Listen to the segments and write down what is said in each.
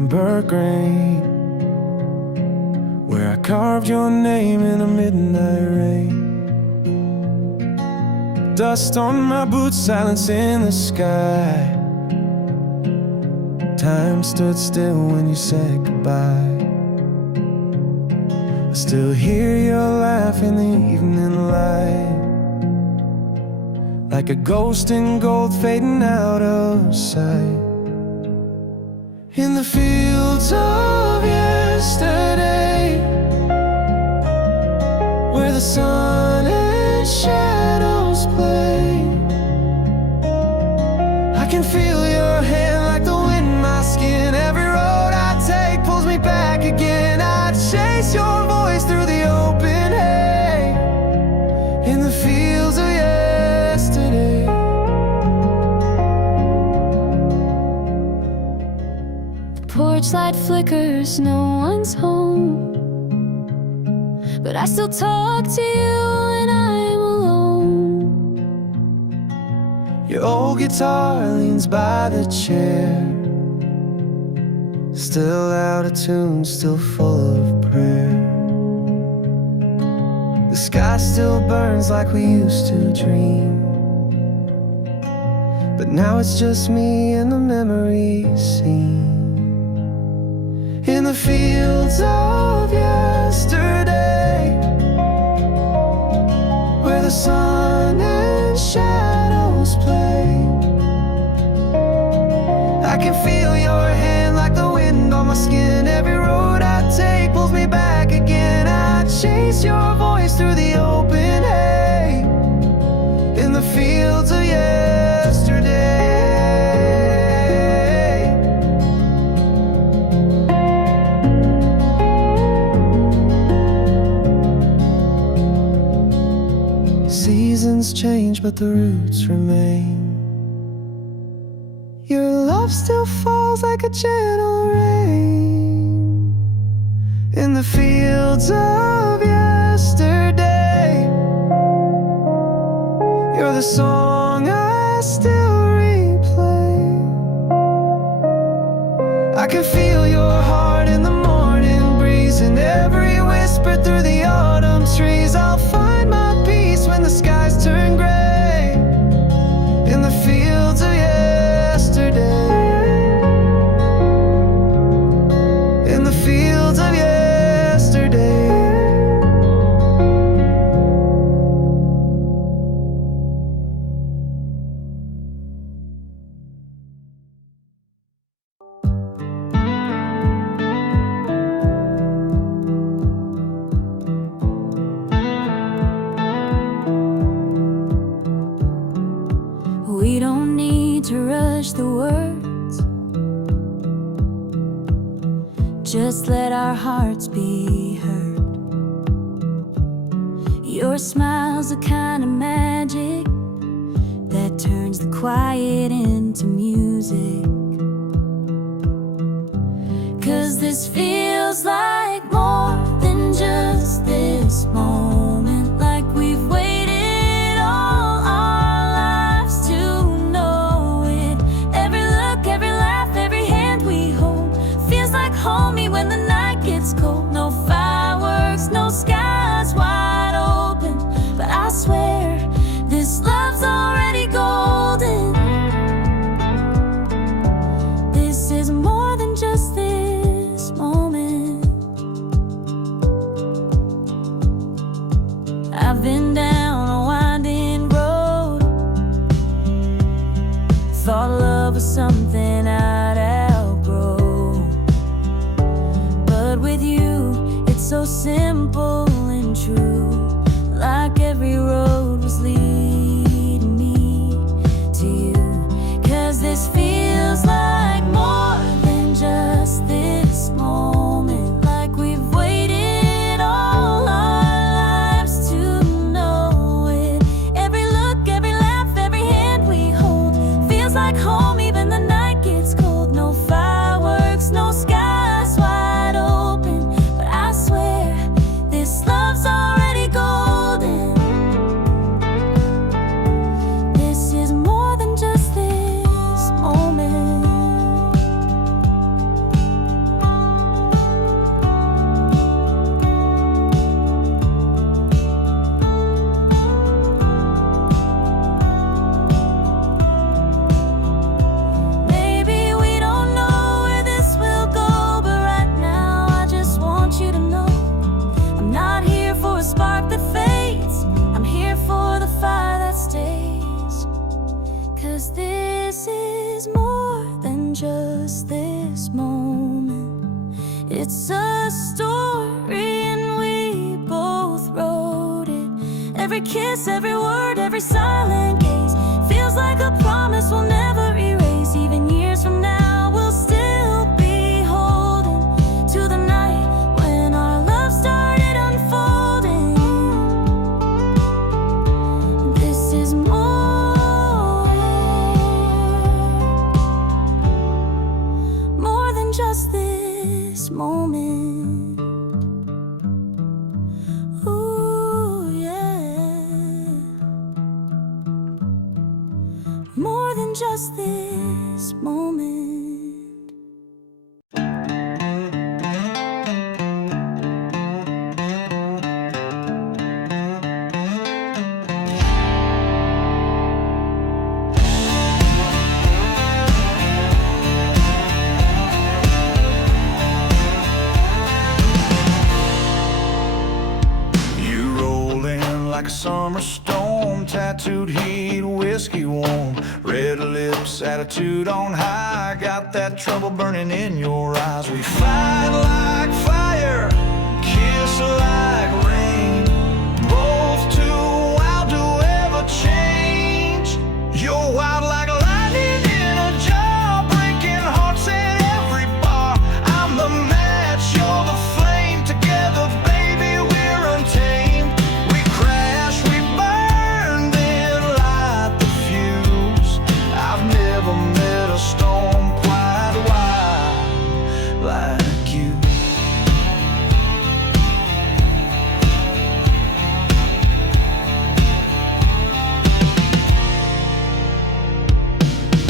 amber grain, where I carved your name in a midnight rain. Dust on my boots, silence in the sky. Time stood still when you said goodbye. I still hear your laugh in the evening light, like a ghost in gold fading out of sight. In the fields of yesterday, where the sun and shadows play, I can feel your hand like the wind in my skin. Every road I take pulls me back again. I chase your voice through the open hay, in the fields of yesterday. The porch light flickers, no one's home, but I still talk to you when I'm alone. Your old guitar leans by the chair, still out of tune, still full of prayer. The sky still burns like we used to dream, but now it's just me and the memories seen. In the fields of yesterday, where the sun and shadows play, I can feel your hand like the wind on my skin. Every road I take pulls me back again. I chase your voice through the open hay, in the fields of yesterday. Seasons change, but the roots remain. Your love still falls like a gentle rain, in the fields of yesterday. You're the song I still replay. I can feel your heart in the morning breeze, and every whisper through the autumn trees. I'll find my peace when the skies turn gray, in the fields of yesterday. In the fields of yesterday. We don't need to rush the words, just let our hearts be heard. Your smile's the kind of magic that turns the quiet into music. 'Cause this feels like more than just this moment, like we've waited all our lives to know it. Every look, every laugh, every hand we hold feels like homey when the night gets cold. No fireworks, no skies wide open, but I swear this love's already golden. This is more than just this moment. I've been down a winding road, thought love was something I'd outgrow, but with you It's a story and we both wrote it. Every kiss, every word, every silent gaze feels like a promise we'll never erase. Even years from now we'll still be holding to the night when our love started unfolding. This is more than just this moment. Ooh, yeah. More than just this moment. Like a summer storm, tattooed heat, whiskey warm, red lips, attitude on high, got that trouble burning in your eyes. We fight like fire, kiss like rain, both too wild to ever change. You're wild like lightning in a jar, breaking hearts at every bar. I'm the match, you're the flame, together baby we're untamed. Never met a storm quite wild like you.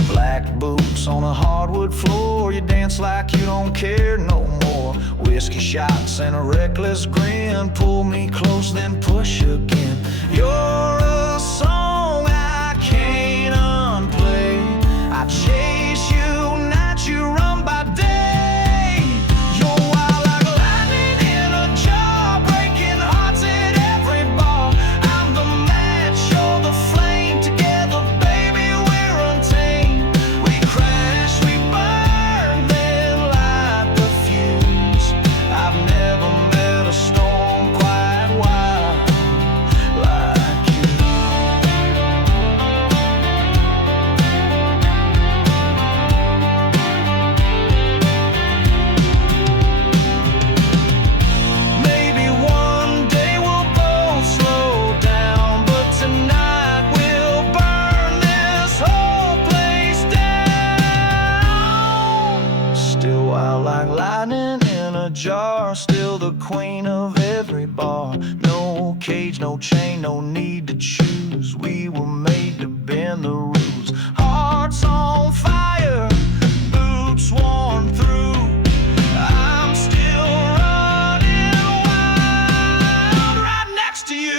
Black boots on a hardwood floor, you dance like you don't care no more. Whiskey shots and a reckless grin, pull me close then push again. You're a song I can't unplay. I chase you night, you run by day. You're wild like lightning in a jar, breaking hearts at every bar. I'm the match, you're the flame, together baby we're untamed. We crash, we burn, then light the fuse. I've never met a storm quite wild like you. Maybe one day we'll both slow down, but tonight we'll burn this whole place down. Still wild like lightning in a jar, still the queen of every bar. No cage, no chain, no need to choose. We were made to bend the rules. Hearts on fire, boots worn through. I'm still running wild right next to you.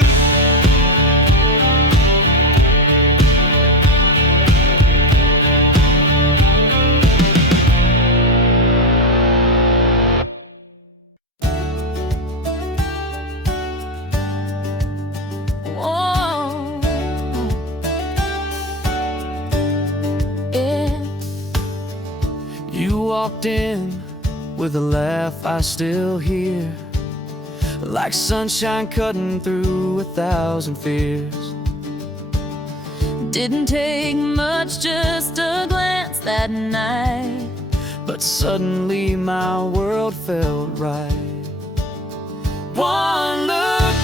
Whoa. Yeah. You walked in with a laugh I still hear, like sunshine cutting through 1,000 fears. Didn't take much, just a glance that night, But suddenly my world felt right. One look,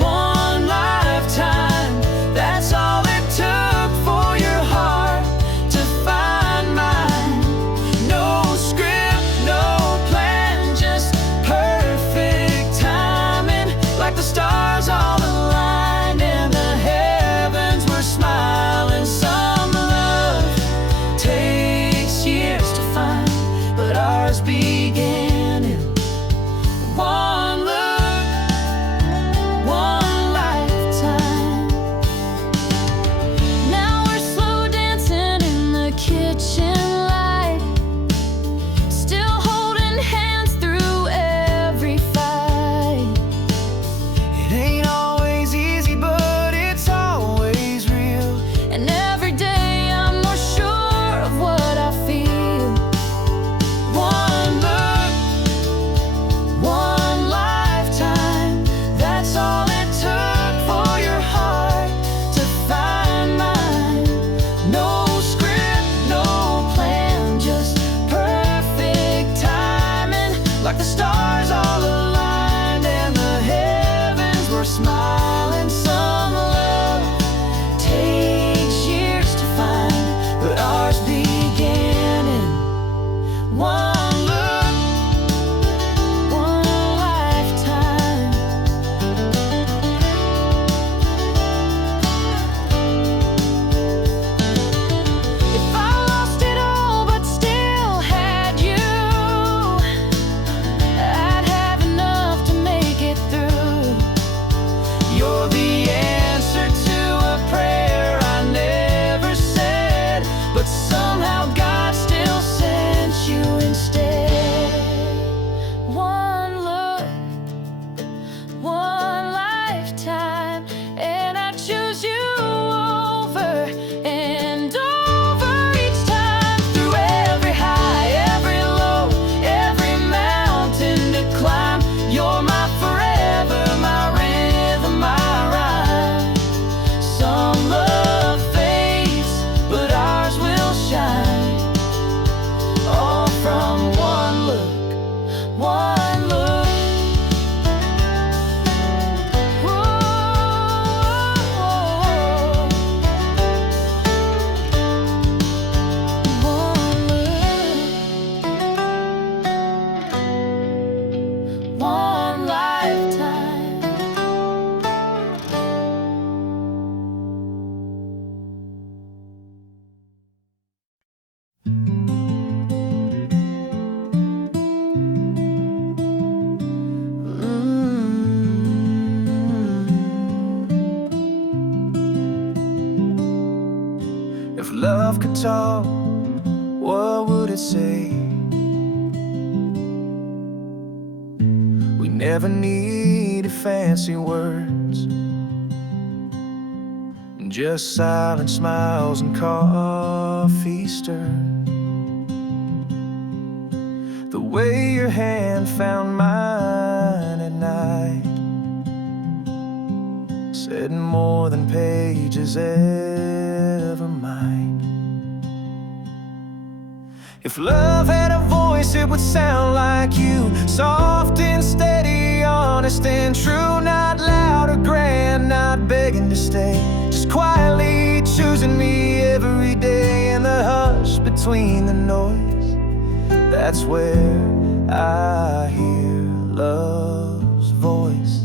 one lifetime, that's all it took for your heart to find mine. No script, no plan, just perfect timing, like the stars all aligned and the heavens were smiling. Some love takes years to find, but ours began in one look, one lifetime. now we're slow dancing in the kitchen light, still holding hands through every fight. It ain't always easy, but it's always real. And every day I'm more sure of what I feel. One look, love could talk, what would it say? We never needed fancy words, just silent smiles and coffee stirred. The way your hand found mine at night said more than pages ever might. If love had a voice, it would sound like you, soft and steady, honest and true, not loud or grand, not begging to stay, just quietly choosing me every day. In the hush between the noise, that's where I hear love's voice.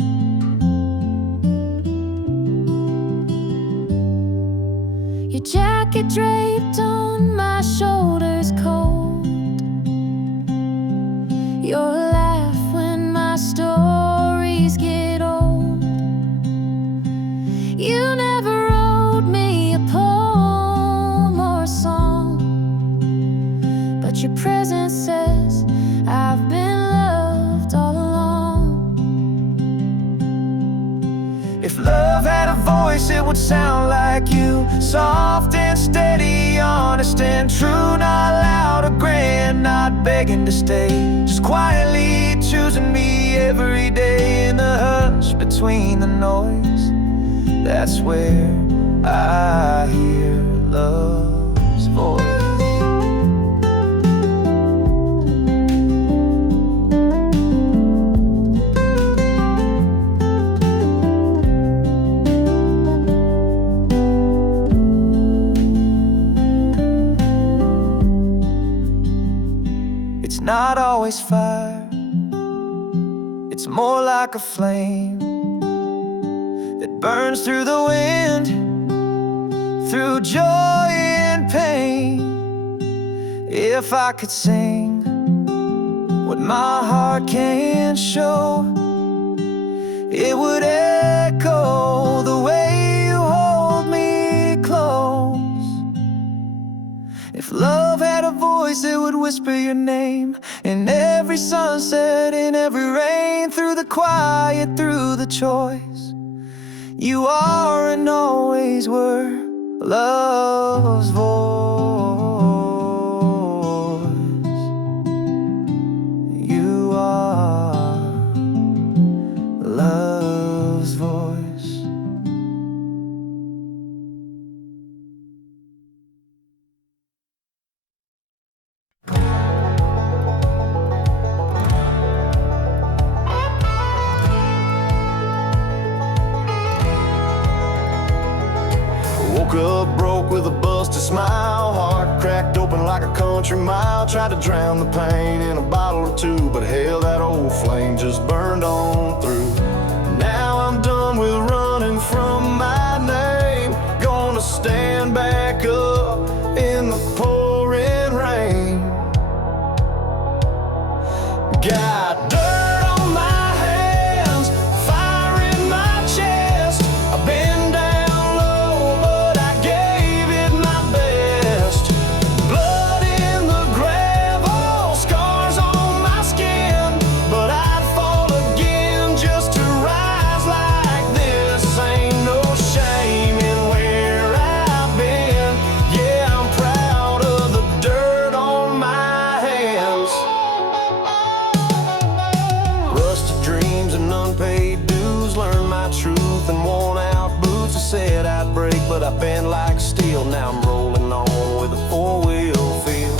Your jacket draped on my shoulders cold, your laugh when my stories get old. You never wrote me a poem or a song, but your presence says I've been loved all along. If love had a voice, it would sound like you, soft and steady, honest and true, not loud or grand, not begging to stay, just quietly choosing me every day. In the hush between the noise, that's where I hear love's voice. It's not always fire, it's more like a flame that burns through the wind, through joy and pain. If I could sing what my heart can't show, it would echo the way you hold me close. If love had a voice, it would whisper your name in every sunset, in every rain, through the quiet, through the choice. You are and always were love's voice. You are love's voice. Woke up broke with a busted smile, heart cracked open like a country mile. Tried to drown the pain in a bottle or two, but hell, that old flame just burned on through. Now I'm done with running from my name, gonna stand back up in the pouring rain. Got dirt on my hands, fire in my chest. I've been down low, but I gave it my best. Blood in the gravel, scars on my skin, but I'd fall again just to rise like this. Ain't no shame in where I've been. Yeah, I'm proud of the dirt on my hands. Rusted dreams and unpaid dues, learned my truth and worn out boots. I said I'd break, but I bend like steel. Now I'm rolling on with a four-wheel feel.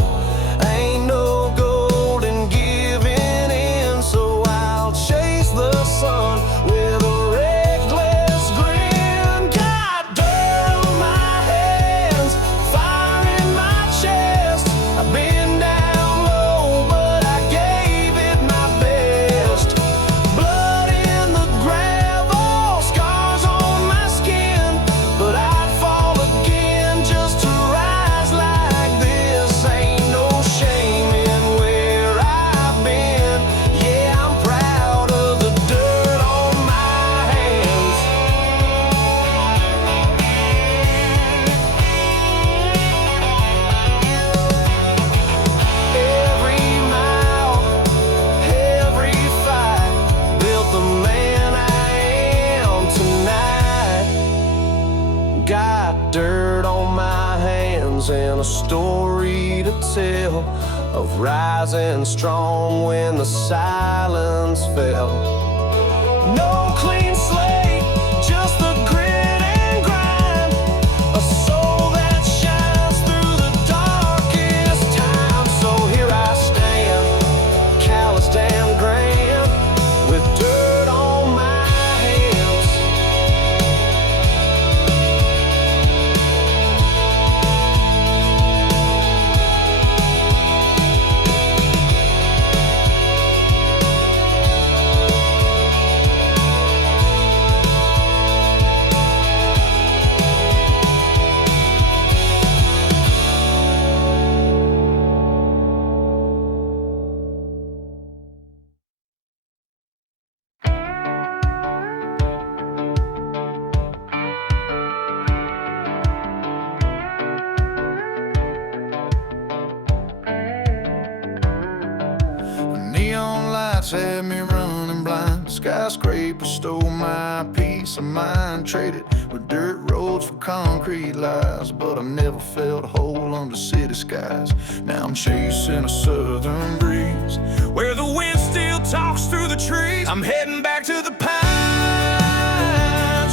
Ain't no gold in giving in, so I'll chase the sun with a reckless grin. Got dirt on my hands, fire in my chest. I've been down low, but I gave it my best. Blood in the gravel, scars on my skin, but I'd fall again just to story to tell of rising strong when the silence fell. No clean slate, just the grit and grind. A soul that shines through the darkest time. So here I stand, calloused and grand, with dirt on my hands. Neon lights had me running blind. Skyscrapers stole my peace of mind. Traded with dirt roads for concrete lies. But I never felt whole under city skies. Now I'm chasing a southern breeze, where the wind still talks through the trees. I'm heading back to the pines,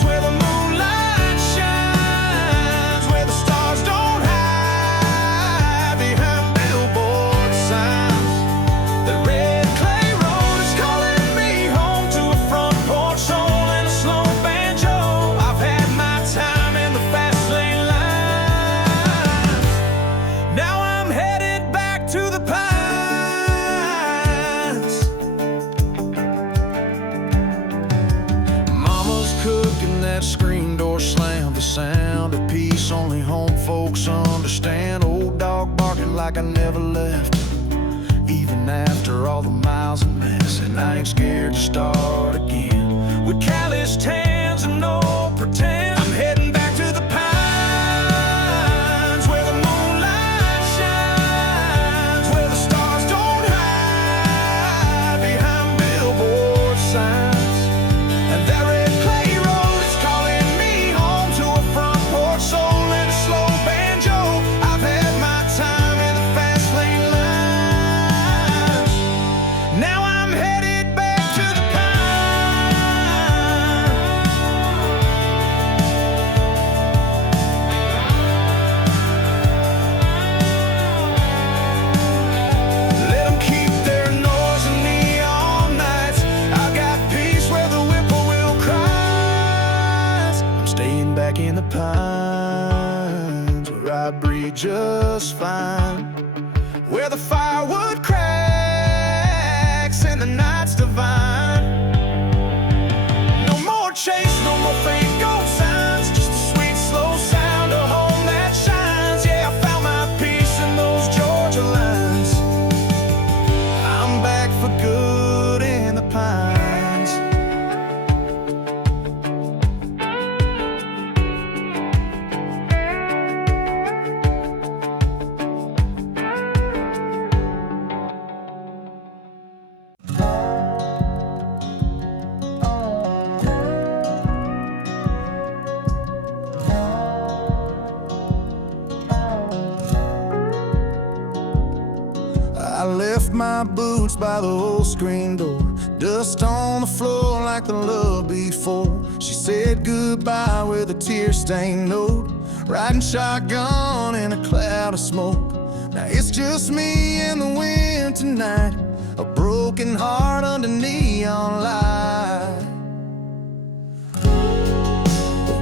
where the moonlight shines, where the stars don't hide behind billboard signs. The red clay road is calling me home to a front porch soul and a slow banjo. I've had my time in the fast lane line. Now I'm headed back to the pines. Mama's cooking, that screen door slam. The sound of peace only home folks understand. Old dog barking like I never left, even after all the miles and mess. And I ain't scared to start again, with calloused hands and no pretend. I'm heading back to the pines, where the moonlight shines, where the stars don't hide behind billboard signs. And that red clay road is calling me home to a front porch soul and a slow banjo. I've had my time in the fast lane line. Now I'm headed back to the Let them keep their noise and neon nights. I've got peace where the whippoorwill cries. I'm staying back in the pines, where I breathe just fine, where the firewood cracks and the night's divine. No more chase, no more fake gold signs, just a sweet slow sound of home that shines. Yeah, I found my peace in those Georgia lines. I'm back for good in the pines. I left my boots by the old screen door, dust on the floor like the love before. She said goodbye with a tear-stained note, riding shotgun in a cloud of smoke. Now it's just me and the wind tonight, a broken heart under neon light.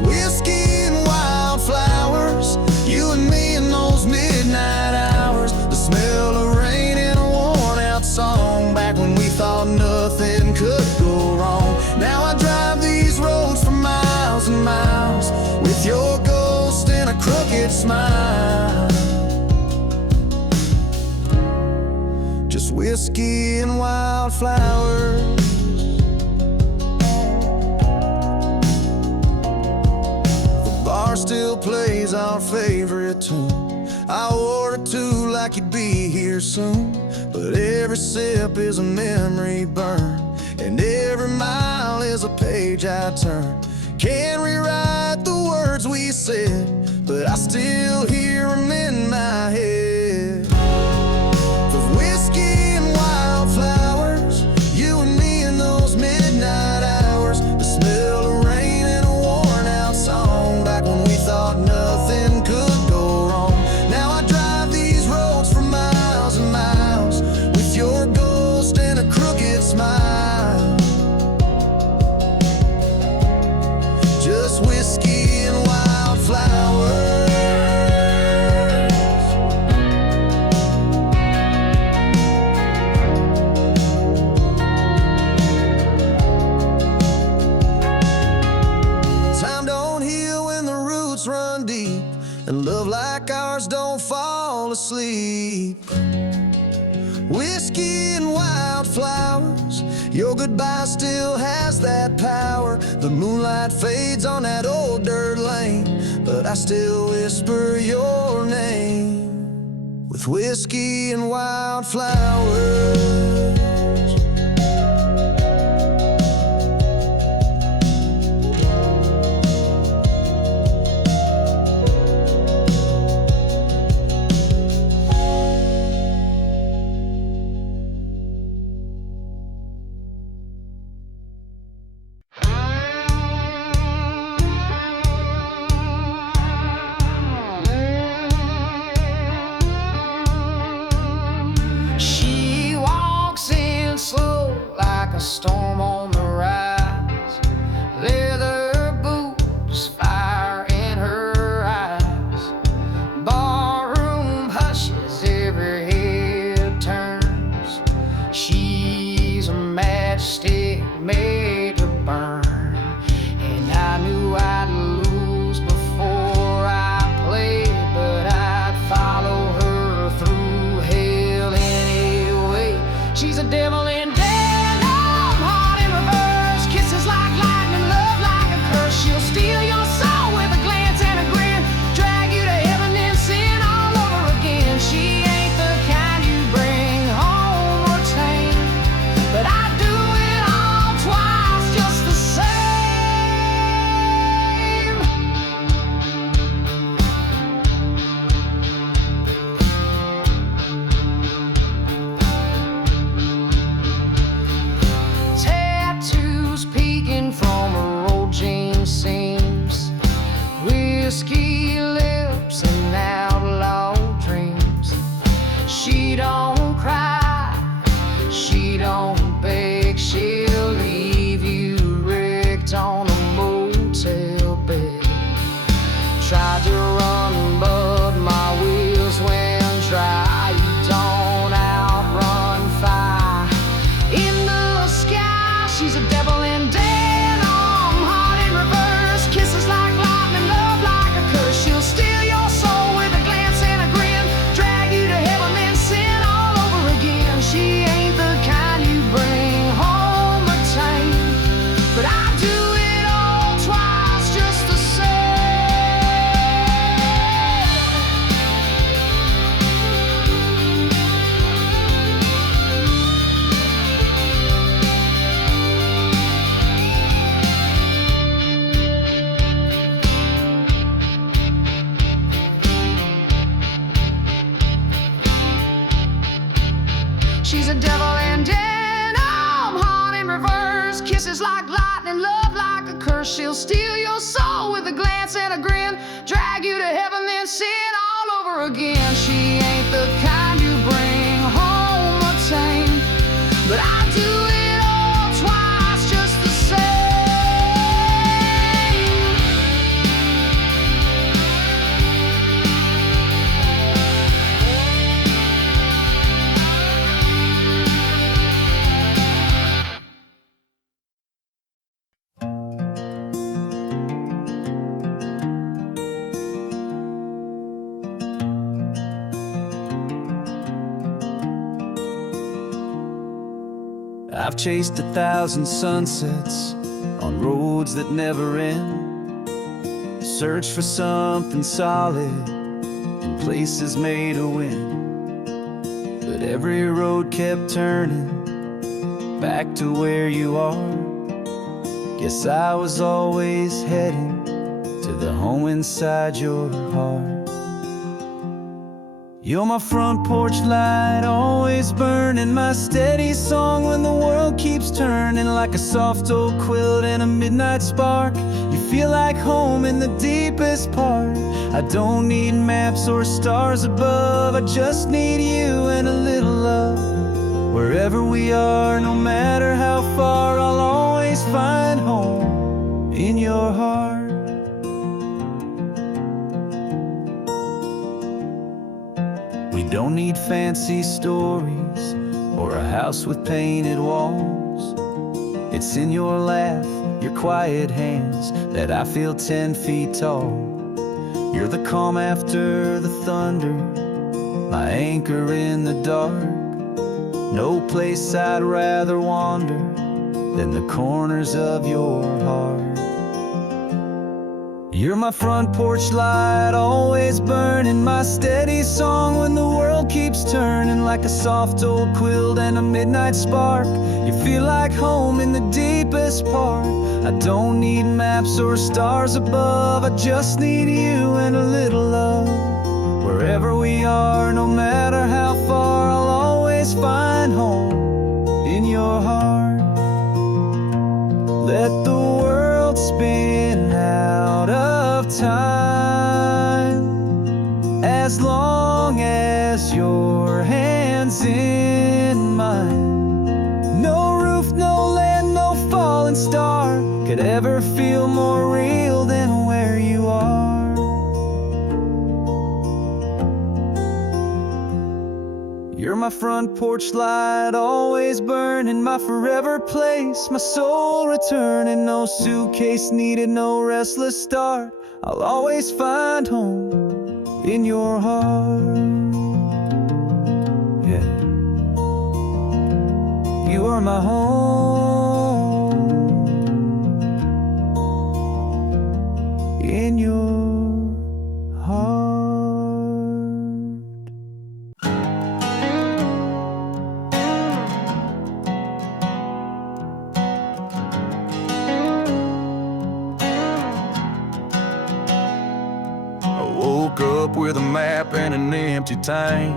Whiskey and wildflowers, you and me in those midnight hours. The smell of rain and a worn-out song, back when we thought nothing could go wrong. Now I drive these roads for miles and miles, with your ghost and a crooked smile. Just whiskey and wildflowers. The bar still plays our favorite tune. I ordered two like you'd be here soon, but every sip is a memory burn, and every mile is a page I turn. Can't rewrite the words we said, but I still hear them in my head. For whiskey and wildflowers, you and me in those midnight hours, the smell of rain and a worn out song, back when we thought nothing could go wrong. Now I drive these roads for miles and miles with your ghost and a crooked smile. Just whiskey and wildflowers. Time don't heal when the roots run deep, and love like ours don't fall asleep. Whiskey and wildflowers, your goodbye still has that power. The moonlight fades on that old dirt lane, but I still whisper your name with whiskey and wildflowers. She walks in slow like a storm on the rise. Leather boots, fire in her eyes. Barroom hushes, every head turns. She's a matchstick made to burn, and I knew I'd lose before I played, but I'd follow her through hell anyway. She's a devil in denim, heart in reverse, kisses like lightning, love like a curse. She'll steal your soul with a glance and a grin, drag you to heaven and sin all over again. She ain't the kind you bring home or tame, but I do it all twice just the same. Tattoos peeking from her old jean seams, whiskey lips and outlaw dreams. She don't cry, she don't beg, she'll leave you wrecked on a motel bed. Tried to run, but my wheels went dry. You don't outrun fire in the sky. She's a devil in denim, heart in reverse, kisses like lightning, love like a curse. She'll steal your soul with a glance and a grin, drag you to heaven and sin all over again. She ain't the kind you bring home or tame, but I do it all twice just the same. She's a devil in denim, heart in reverse, kisses like lightning, love like a curse. She'll steal your soul with a glance and a grin, drag you to heaven then sin all over again. She ain't the kind you bring home or tame, but I do it all twice just the same. I've chased 1,000 sunsets on roads that never end, searched for something solid in places made of wind. But every road kept turning back to where you are. Yes, I was always heading to the home inside your heart. You're my front porch light, always burning, my steady song when the world keeps turning, like a soft old quilt and a midnight spark. You feel like home in the deepest part. I don't need maps or stars above, I just need you and a little love. Wherever we are, no matter how far, I'll always find home in your heart. We don't need fancy stories or a house with painted walls. It's in your laugh, your quiet hands, that I feel 10 feet tall. You're the calm after the thunder, my anchor in the dark. No place I'd rather wander than the corners of your heart. You're my front porch light, always burning, my steady song when the world keeps turning, like a soft old quilt and a midnight spark. You feel like home in the deepest part. I don't need maps or stars above, I just need you and a little love. Wherever we are, no matter how far, I'll always find home in your heart. Let the world spin out of time, as long as your hand's in mine. No roof, no land, no falling star could ever feel more real than where you are. You're my front porch light, always burning, my forever place, my soul returning. No suitcase needed, no restless start, I'll always find home in your heart. Yeah, you are my home in your heart. Woke up with a map and an empty tank.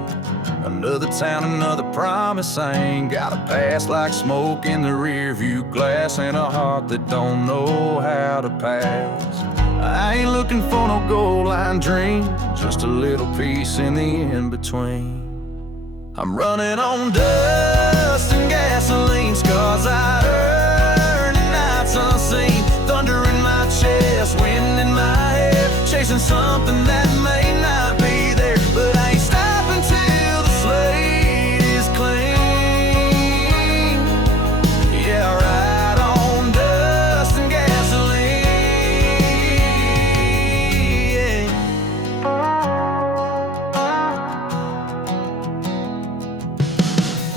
Another town, another promise I ain't. Got a past like smoke in the rearview glass, and a heart that don't know how to pass. I ain't looking for no goal line dream, just a little piece in the in-between. I'm running on dust and gasoline, scars I earn and nights unseen. Thunder in my chest, wind in my hair, chasing something that may not be there. But I ain't stopping till the slate is clean. Yeah, I ride on dust and gasoline.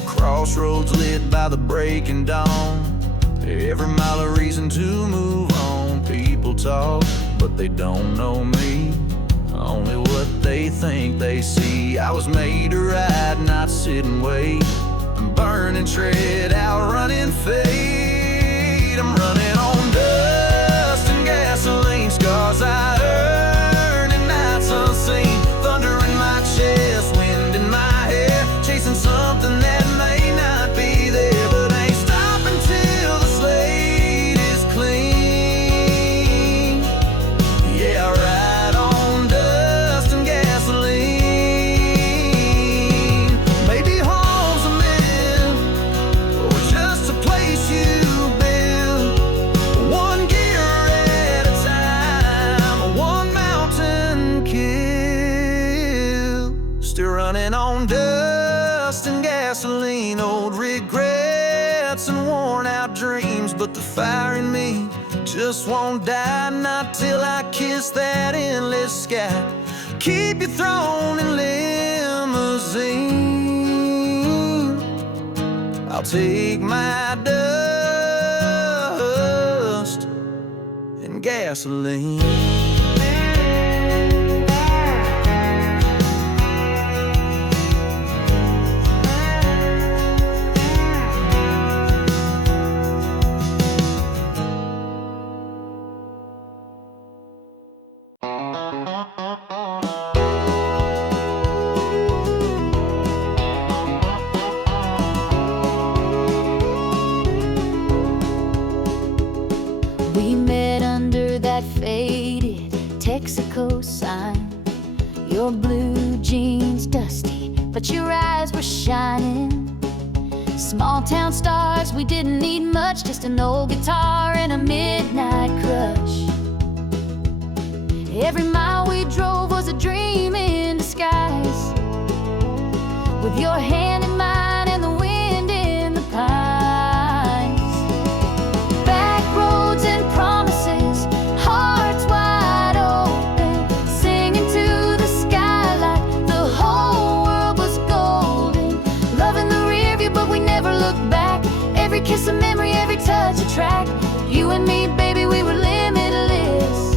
Crossroads lit by the breaking dawn, every mile a reason to move on. People talk, but they don't know me, only what they think they see. I was made to ride, not sit and wait. I'm burning tread, outrunning fate. I'm running on dust and gasoline, scars I earn and nights unseen. Thunder in my chest, wind in my hair, chasing something that may not be there. But I ain't stopping till the slate is clean. Yeah, I ride on dust and gasoline. Maybe home's a myth, or just a place you build, one gear at a time, one mountain kill. Still running on dust and gasoline, old regrets and worn out dreams. But the fire in me just won't die, not till I kiss that endless sky. Keep you thrown in limousine, I'll take my dust and gasoline. Your blue jeans dusty, but your eyes were shining. Small town stars, we didn't need much, just an old guitar and a midnight crush. Every mile we drove was a dream in disguise, with your hand in mine and the wind in the pines. Back roads and promises, hearts wide open, singing to the sky like the whole world was golden. Loving the rear view, but we never looked back. Every kiss a memory, every touch a track. You and me, baby, we were limitless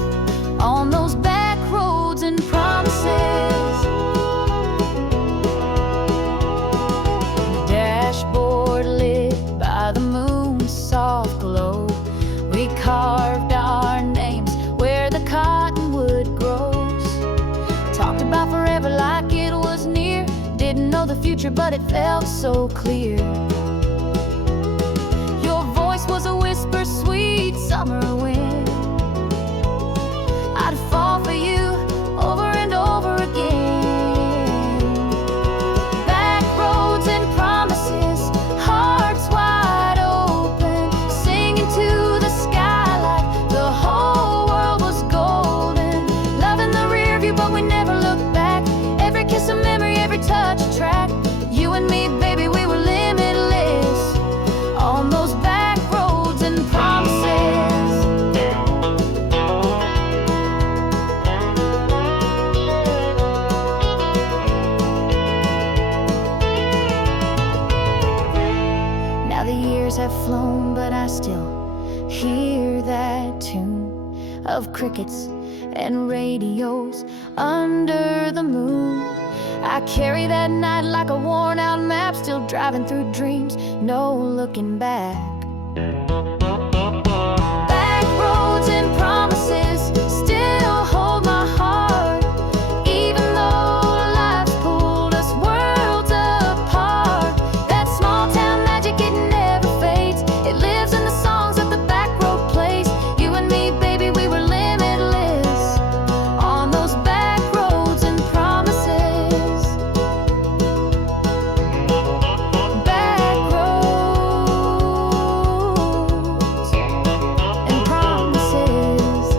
on those back roads and promises. Dashboard lit by the moon's soft glow, we carved our names where the cottonwood grows. Talked about forever like it was near. Didn't know the future, but it felt so clear. Your voice was a whisper, sweet summer wind. I'd fall for you over and over again. Back roads and promises, hearts wide open, singing to the sky like the whole world was golden. Loving the rear view, but we never looked back. Every kiss a memory, every touch a track. You and me, baby, we were limitless on those back roads and promises. Now the years have flown, but I still hear that tune of crickets and radios under the moon. I carry that night like a worn out map, still driving through dreams, no looking back. Back roads and promises still hold my heart, even though life's pulled us worlds apart. That small town magic, it never fades. It lives in the songs that the back road plays. You and me, baby, we were limitless on those back roads and promises. Back roads and promises.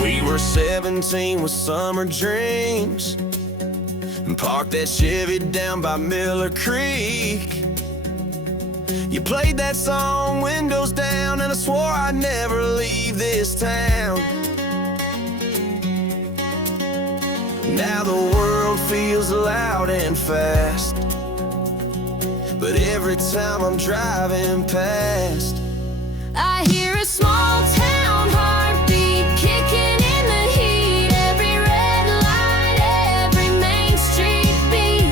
We were 17 with summer dreams, and parked that Chevy down by Miller Creek. You played that song, windows down, and I swore I'd never leave this town. Now the world feels loud and fast, but every time I'm driving past, I hear a small town heartbeat kicking in the heat. Every red light, every main street beat,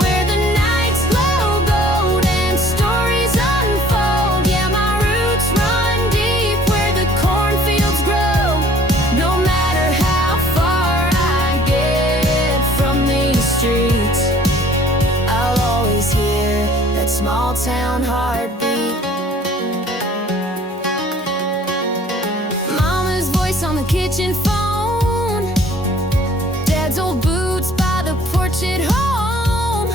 where the nights glow gold and stories unfold. Yeah, my roots run deep where the cornfields grow. No matter how far I get from these streets, I'll always hear that small town heartbeat. Mama's voice on the kitchen phone, Dad's old boots by the porch at home.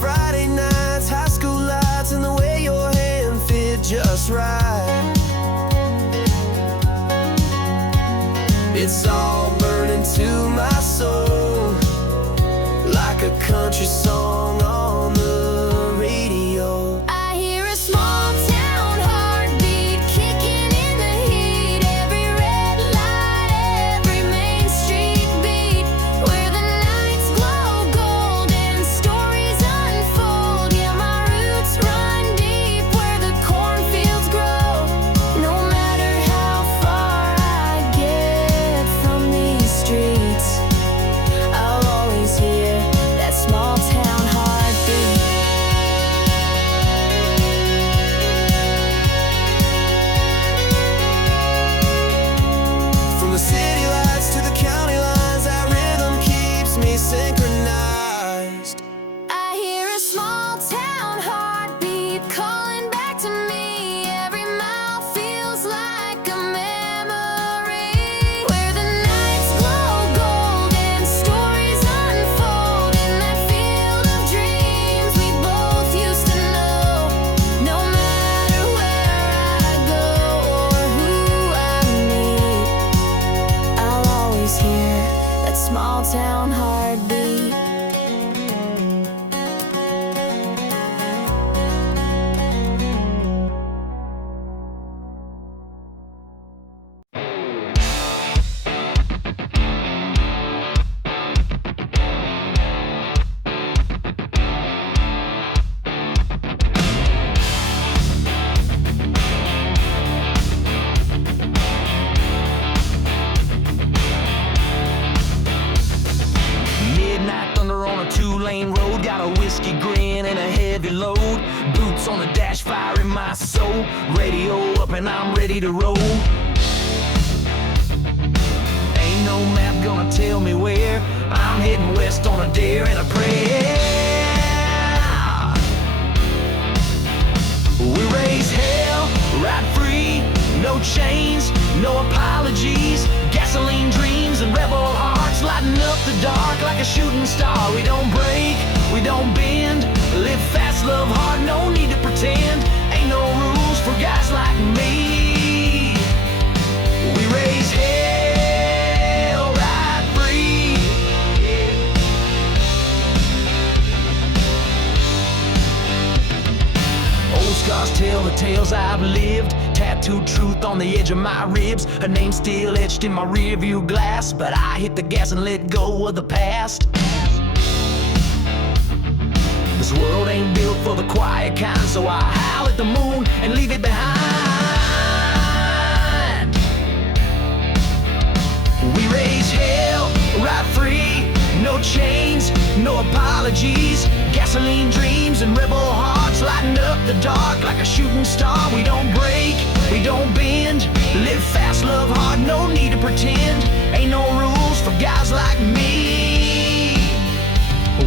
Friday nights, high school lights, and the way your hand fit just right. It's all burning to my soul, like a country song on the radio. I hear a small town heartbeat kicking in the heat. Every red light, every main street beat, where the nights glow gold and stories unfold. Yeah, my roots run deep where the cornfields grow. No matter how far I get from these small town heartbeat. Midnight thunder on a two-lane road, got a whiskey grin and a heavy load. Boots on the dash, fire in my soul. Radio up and I'm ready to roll. Ain't no map gonna tell me where. I'm heading west on a dare and a prayer. We raise hell, ride free, no chains, no apologies. Gasoline dreams and rebel hearts lighting up the dark like a shooting star. We don't break, we don't bend, live fast, love hard, no need to pretend. Ain't no rules for guys like me. We raise hell, ride free. Old scars tell the tales I've lived. Tattooed truth on the edge of my ribs. Her name still etched in my rearview glass. But I hit the gas and let go of the past. This world ain't built for the quiet kind, so I howl at the moon and leave it behind. We raise hell, ride free, no chains, no apologies. Gasoline dreams and rebel hearts lighting up the dark like a shooting star. We don't break, we don't bend, live fast, love hard, no need to pretend. Ain't no rules for guys like me.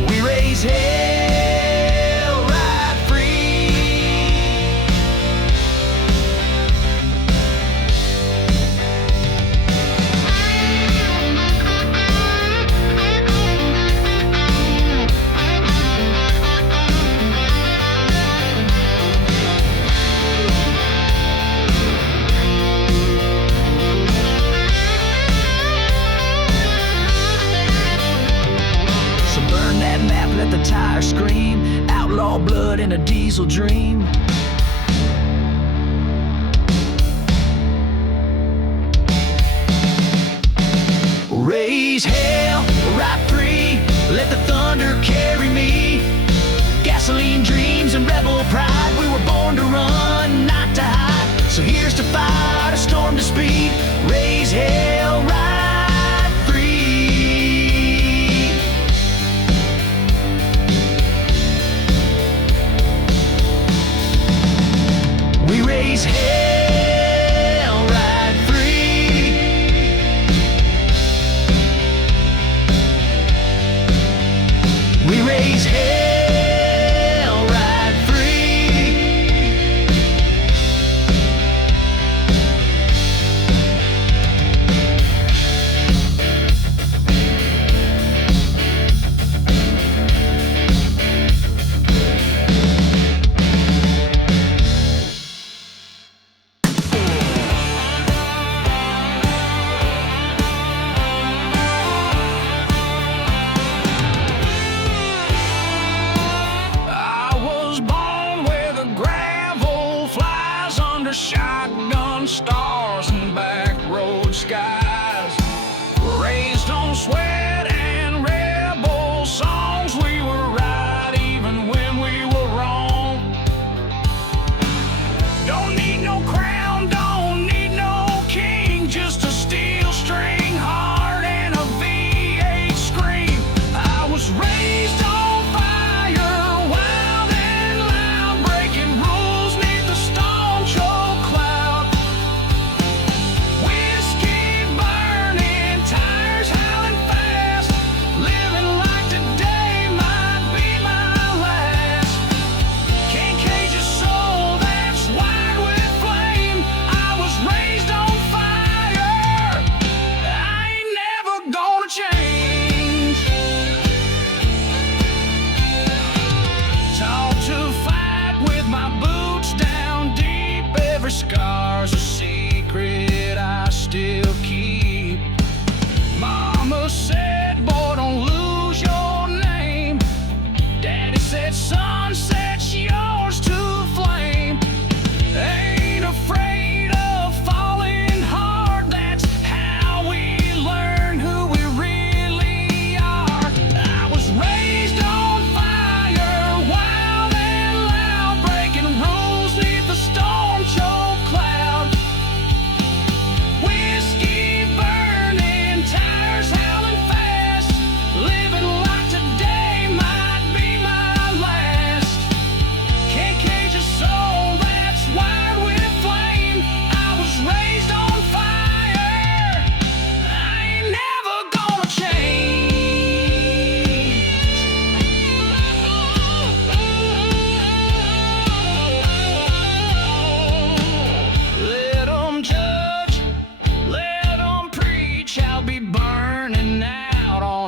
We raise hell, ride free. Let the tires scream, outlaw blood in a diesel dream. Raise hell, ride free, let the thunder carry me. Gasoline dreams and rebel pride, we were born to run, not to hide. So here's to fire, to storm, to speed. Raise hell, ride free. We raise hell, ride free. We raise hell, ride free.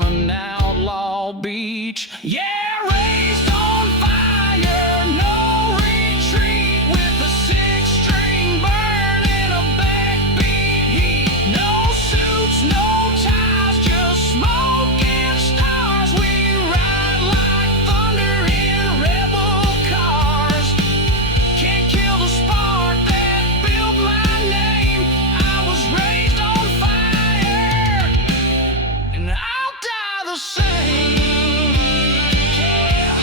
an outlaw beach. Yeah, raised on fire, no retreat, with a six-string burning a backbeat heat. No suits, no ties, just smoke and stars. We ride like thunder in rebel cars. Can't kill the spark that built my name. I was raised on fire, and I'll die the same. Yeah.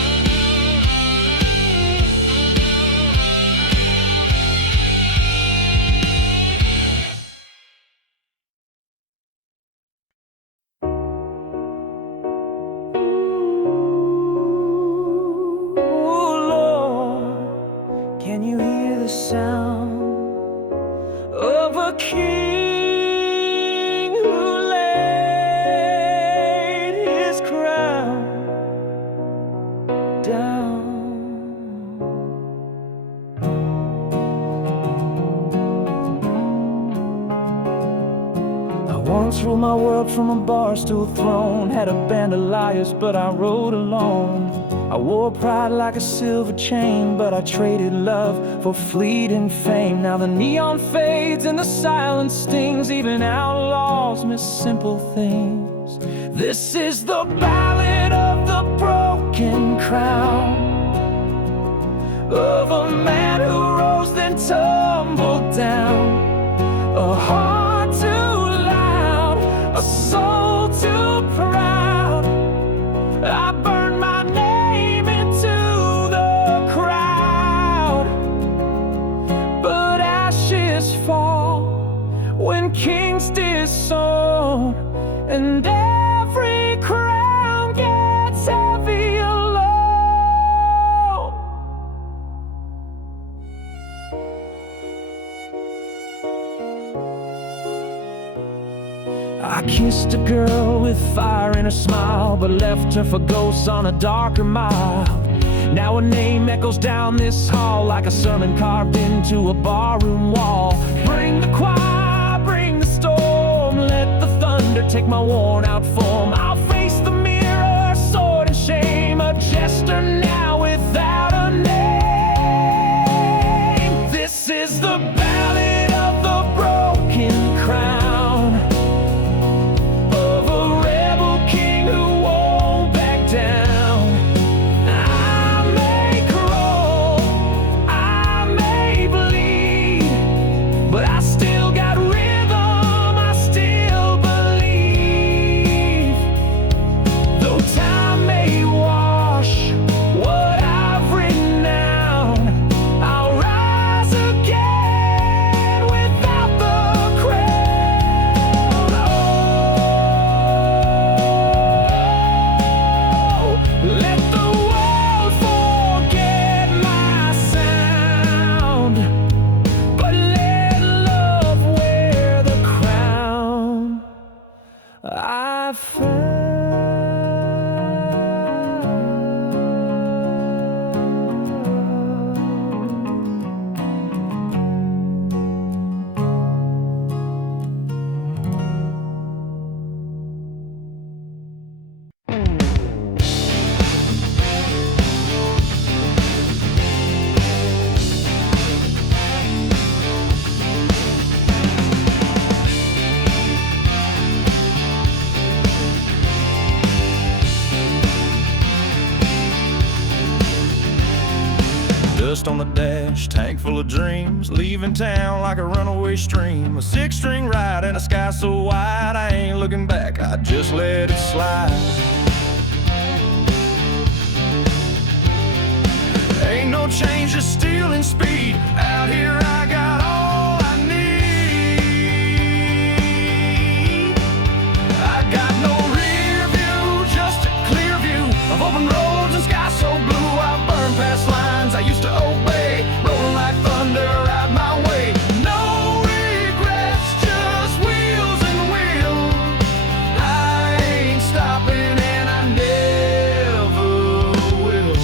Oh Lord, can you hear the sound of a king who laid his crown down? I once ruled my world from a bar stool throne, had a band of liars, but I rode alone. I wore pride like a silver chain, but I traded love for fleeting fame. Now the neon fades and the silence stings, even outlaws miss simple things. This is the ballad of the broken crown, of a man who rose then tumbled down. A heart too loud, a soul too proud. I burned my name into the crowd, but ashes fall when kings disown, and every crown gets heavy alone. I kissed a girl with fire in her smile, but left her for ghosts on a darker mile. Now her name echoes down this hall like a sermon carved into a barroom wall. Bring the choir, bring the storm, let the thunder take my worn out form. I'll face the mirror, sword and shame, a jester now without a name. This is the ballad of the broken crown, of a rebel king who won't back down. I may crawl, I may bleed, but I still got rhythm, I still believe. Though time may wash what I've written down, I'll rise again without the crown. Oh, let the world forget my sound, but let love wear the crown I found. Dust on the dash, tank full of dreams, leaving town like a runaway stream. A six-string ride and a sky so wide, I ain't looking back, I just let it slide. Ain't no change, just stealing speed. Out here I got all I need. I got no rear view, just a clear view of open roads and sky so blue. I burn past lines I used to obey, rolling like thunder, ride my way. No regrets, just wheels and wheels. I ain't stopping and I never will.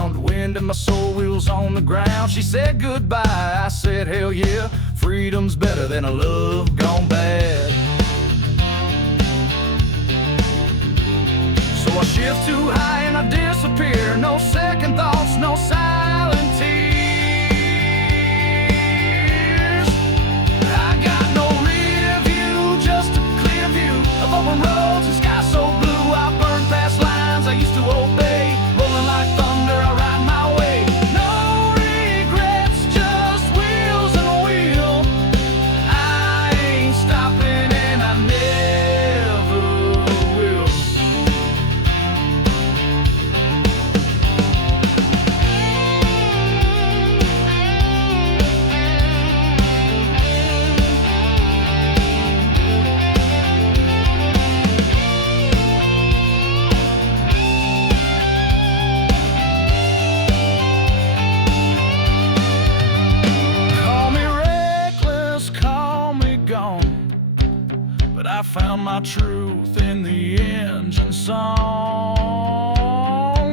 sound, wind in my soul, wheels on the ground. She said goodbye, I said hell yeah. Freedom's better than a love gone bad. So I shift too high and I disappear. No second thoughts, no silent tears. I got no rear view, just a clear view of open roads and sky so blue. I burn past lines I used to obey, rolling like thunder, I ride my way. No regrets, just wheels and a wheel. I ain't stopping and I never will. Call me reckless, call me gone, but I found my truth in the engine song.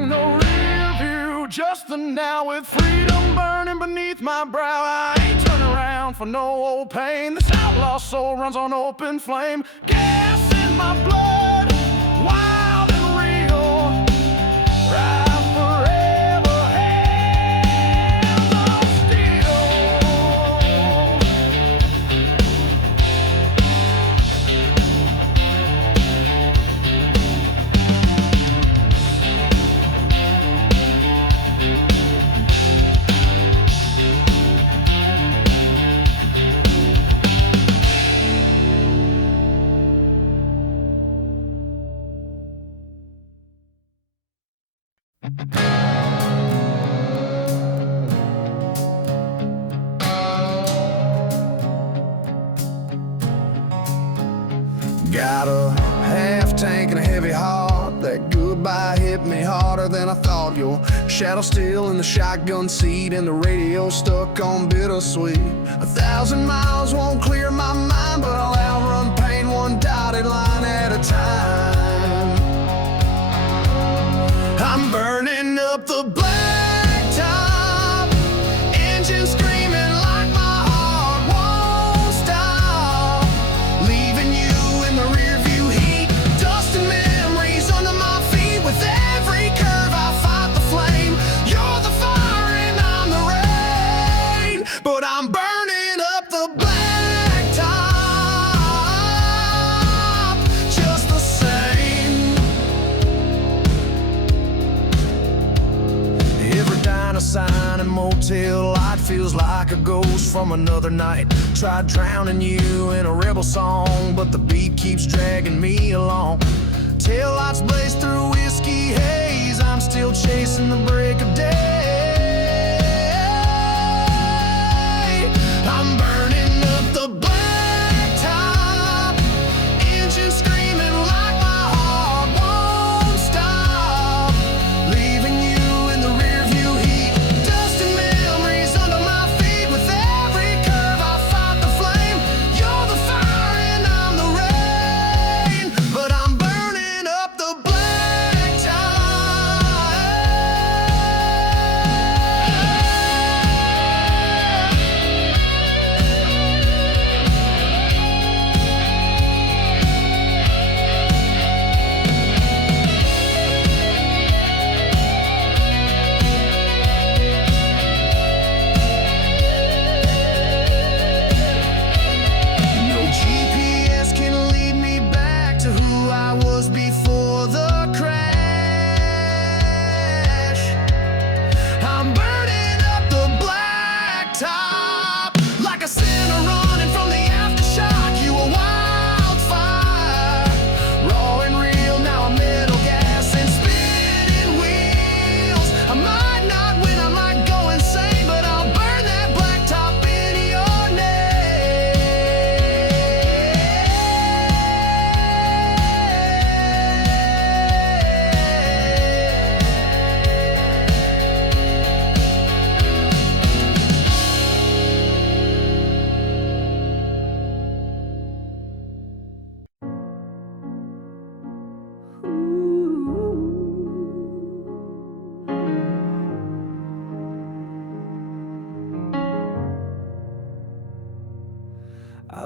No rear view, just the now with freedom burning beneath my brow. I ain't turning around for no old pain. This outlaw soul runs on open flame. Gas in my blood, wild and real. Ride forever, hands on steel. Got a half tank and a heavy heart. That goodbye hit me harder than I thought. Your shadow still in the shotgun seat and the radio stuck on bittersweet. 1,000 miles won't clear my mind, but I'll outrun pain one dotted line at a time. I'm burning up the blacktop, engine screaming like my heart won't stop. Leaving you in the rear view heat, dust and memories under my feet. With every curve I fight the flame. You're the fire and I'm the rain, but I'm burning up the blacktop just the same. Every diner sign and motel light feels like a ghost from another night. Tried drowning you in a rebel song, but the beat keeps dragging me along. Tail lights blaze through whiskey haze, I'm still chasing the break of day. I'm burning up the blacktop, engine screaming like my heart won't stop. Leaving you in the rear view heat, dust and memories under my feet. With every curve I fight the flame. You're the fire and I'm the rain, but I'm burning up the blacktop.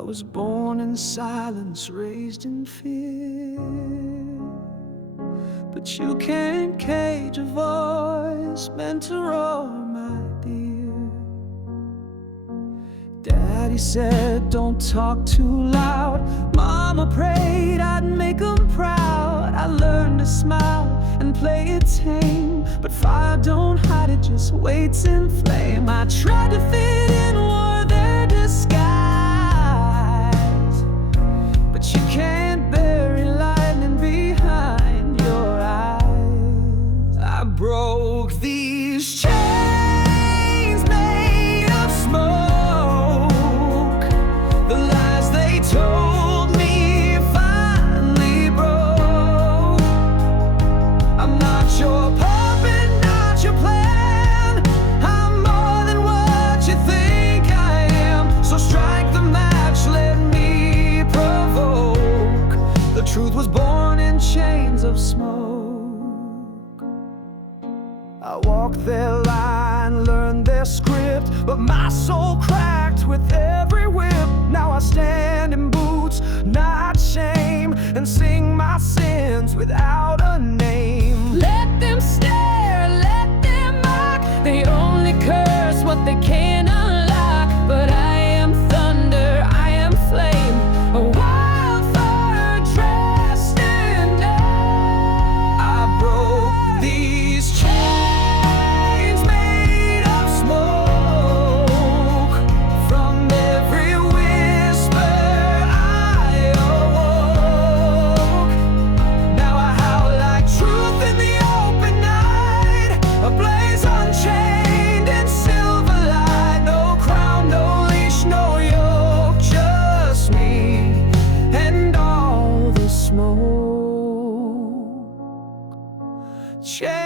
was born in silence, raised in fear. But you can't cage a voice meant to roar, my dear. Daddy said, don't talk too loud. Mama prayed I'd make them proud. I learned to smile and play it tame, but fire don't hide, it just waits in flame. I tried to fit in, wore their disguise, but you can't bury lightning behind your eyes. I broke these chains made of smoke. The lies they told me finally broke. I'm not your puppet, not your plan. I'm more than what you think I am. So strike the match, let me provoke. The truth was born in chains of smoke. I walked their line, learned their script, but my soul cracked with every whip. Now I stand in boots, not shame, and sing my sins without a name. Let them stare, let them mock. They only curse what they can't unlock. But I am thunder, I am flame, a wildfire dressed in night. I broke these chains made of smoke. From every whisper I awoke. Now I howl like truth in the open night, a blaze unchained in silver light. No crown, no leash, no yoke, just me and all the smoke. Chains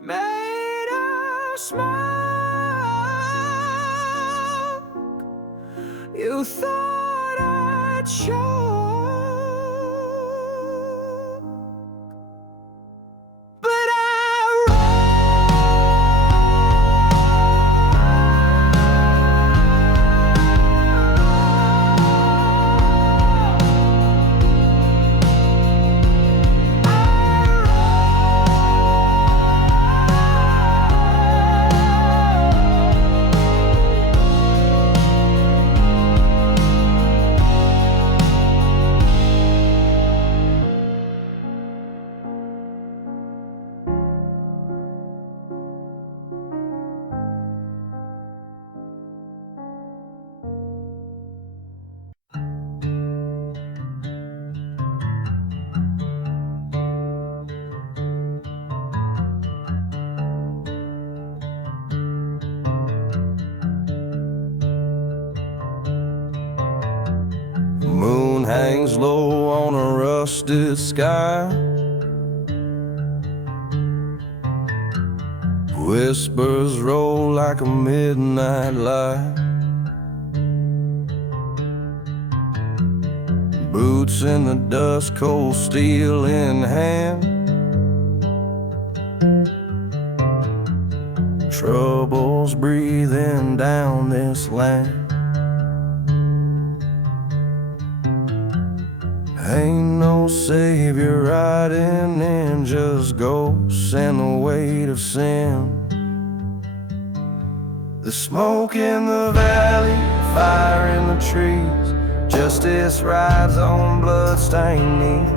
made of smoke. You thought I'd choke, but I moon hangs low on a rusted sky. Whispers roll like a midnight light. Boots in the dust, cold steel in hand. Troubles breathing down this land. Ain't no savior riding in, just ghosts and the weight of sin. The smoke in the valley, fire in the trees. Justice rides on blood-stained knees.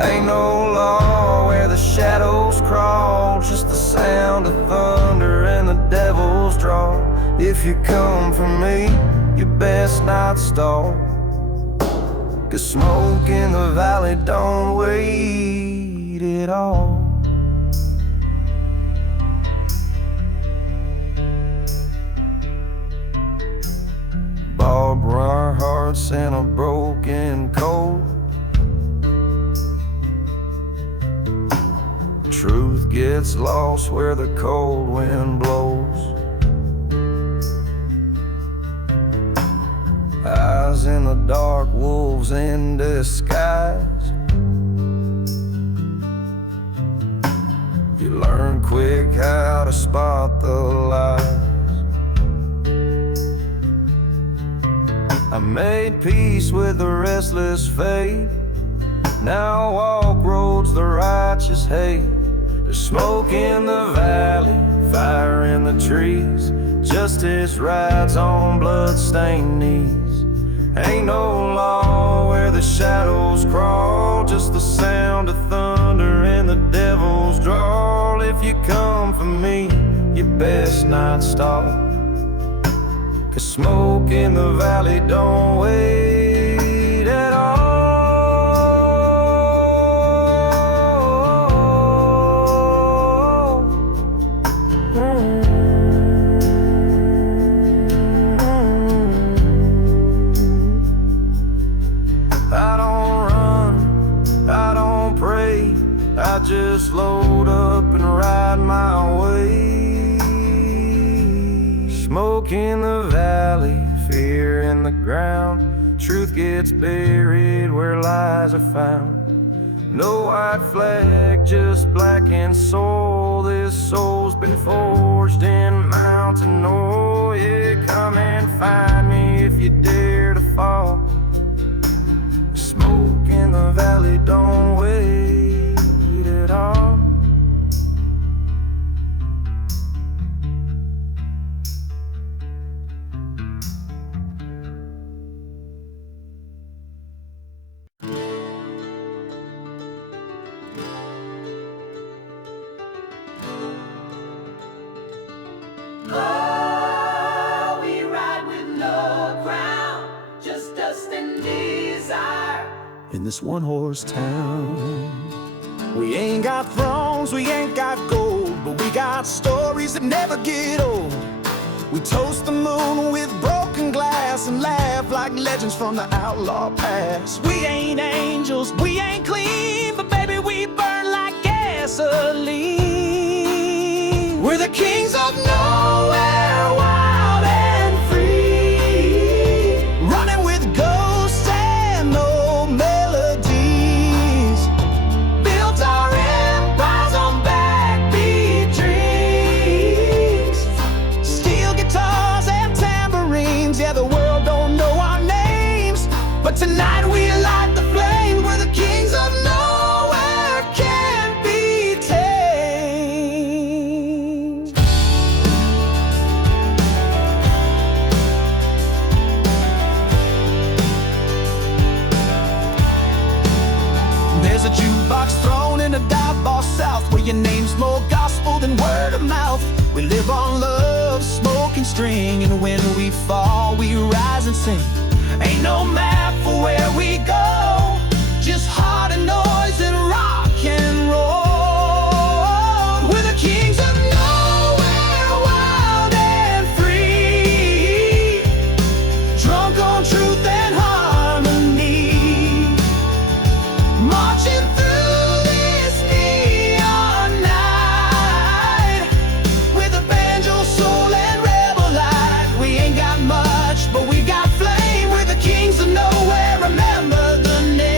Ain't no law where the shadows crawl, just the sound of thunder and the devil's draw. If you come for me, you best not stall, 'cause smoke in the valley don't wait at all. Barbed wire hearts and a broken coat. Truth gets lost where the cold wind blows. Eyes in the dark, wolves in disguise. You learn quick how to spot the lies. I made peace with the restless fate. Now I walk roads the righteous hate. There's smoke in the valley, fire in the trees. Justice rides on blood-stained knees. Ain't no law where the shadows crawl, just the sound of thunder and the devil's drawl. If you come for me, you best not stop, 'cause smoke in the valley don't wait at all. I don't run, I don't pray, I just load up and ride my way. Smoke in the valley, fear in the ground. Truth gets buried where lies are found. No white flag, just blackened soul. This soul's been forged in mountain oil. Yeah, come and find me if you dare to fall. Smoke in the valley don't wait at all. Oh, we ride with no crown, just dust and desire. In this one-horse town, we ain't got thrones, we ain't got gold, but we got stories that never get old. We toast the moon with broken glass and laugh like legends from the outlaw past. We ain't angels, we ain't clean, but baby we burn like gasoline. We're the kings of nowhere, wild and free, running with ghosts and no melodies. Built our empires on backbeat dreams. Steel guitars and tambourines, yeah, the world don't know our names, but tonight we light the flame. We're the kings of nowhere, can't be tamed. There's a jukebox thrown in a dive bar south, where your name's more gospel than word of mouth. We live on love, smoke and string, and when we fall, we rise and sing. Ain't no map for where we go, just heart and noise and rock and roll. We're the kings of nowhere, wild and free, drunk on truth and harmony, marching through this neon night with a banjo, soul and rebel light. We ain't got much, but we got flame. We're the kings of nowhere, remember the name.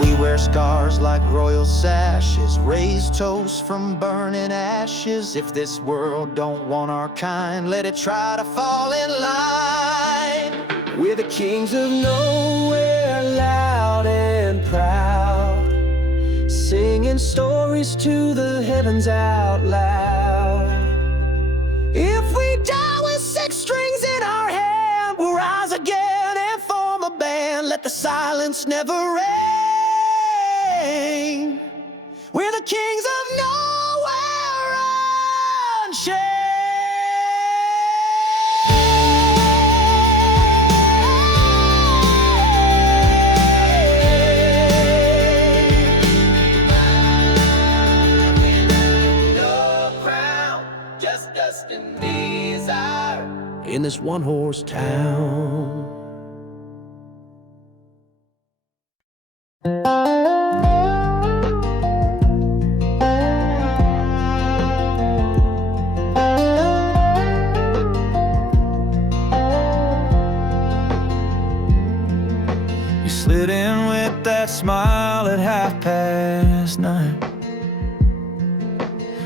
We wear scars like royal sashes, raise toasts from burning ashes. If this world don't want our kind, let it try to fall in line. We're the kings of nowhere, loud and proud, singing stories to the heavens out loud. If we die with six strings in our hand, we'll rise again and form a band. Let the silence never ring. We're the kings of nowhere, unchained. No crown, just dust and desire. In this one-horse town. You slid in smile at 9:30.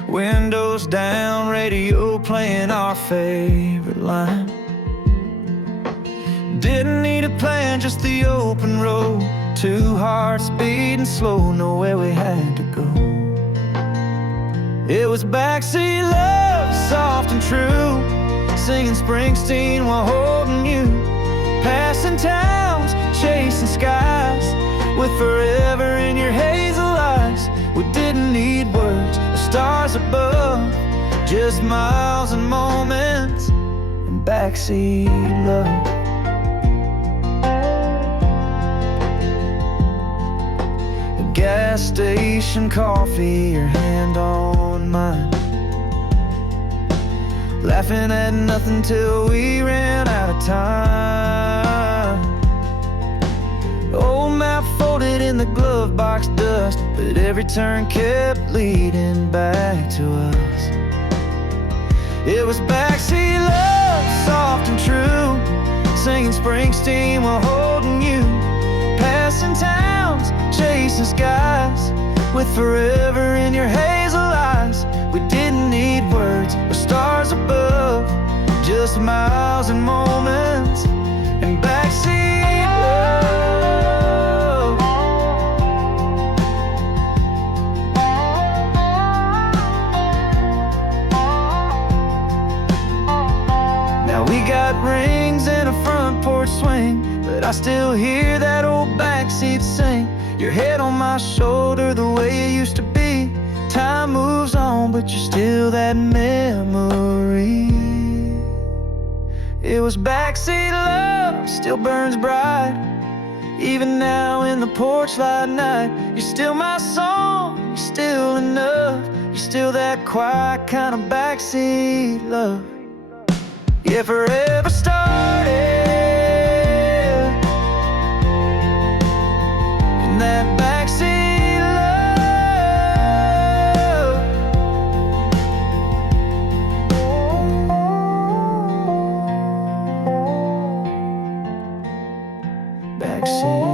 Windows down, radio playing our favorite line. Didn't need a plan, just the open road. Two hearts beating slow, nowhere we had to go. It was backseat love, soft and true, singing Springsteen while holding you. Passing towns, chasing skies, with forever in your hazel eyes. We didn't need words or stars above, just miles and moments and backseat love. Gas station coffee, your hand on mine, laughing at nothing till we ran out of time. Old map folded in the glove box dust, but every turn kept leading back to us. It was backseat love, soft and true, singing Springsteen while holding you. Passing towns, chasing skies, with forever in your hazel eyes. We didn't need words or stars above, just miles and moments and backseat love. Now we got rings and a front porch swing, but I still hear that old backseat sing. Your head on my shoulder the way it used to be. Time moves on, but you're still that memory. It was backseat love, still burns bright, even now in the porch light night. You're still my song, you're still enough. You're still that quiet kind of backseat love. Yeah, forever started that backseat love. Backseat